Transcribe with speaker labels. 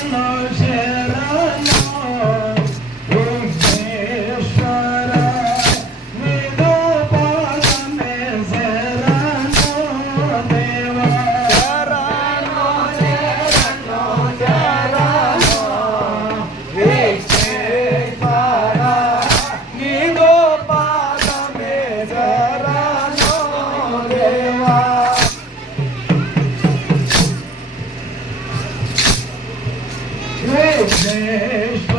Speaker 1: stars
Speaker 2: desejo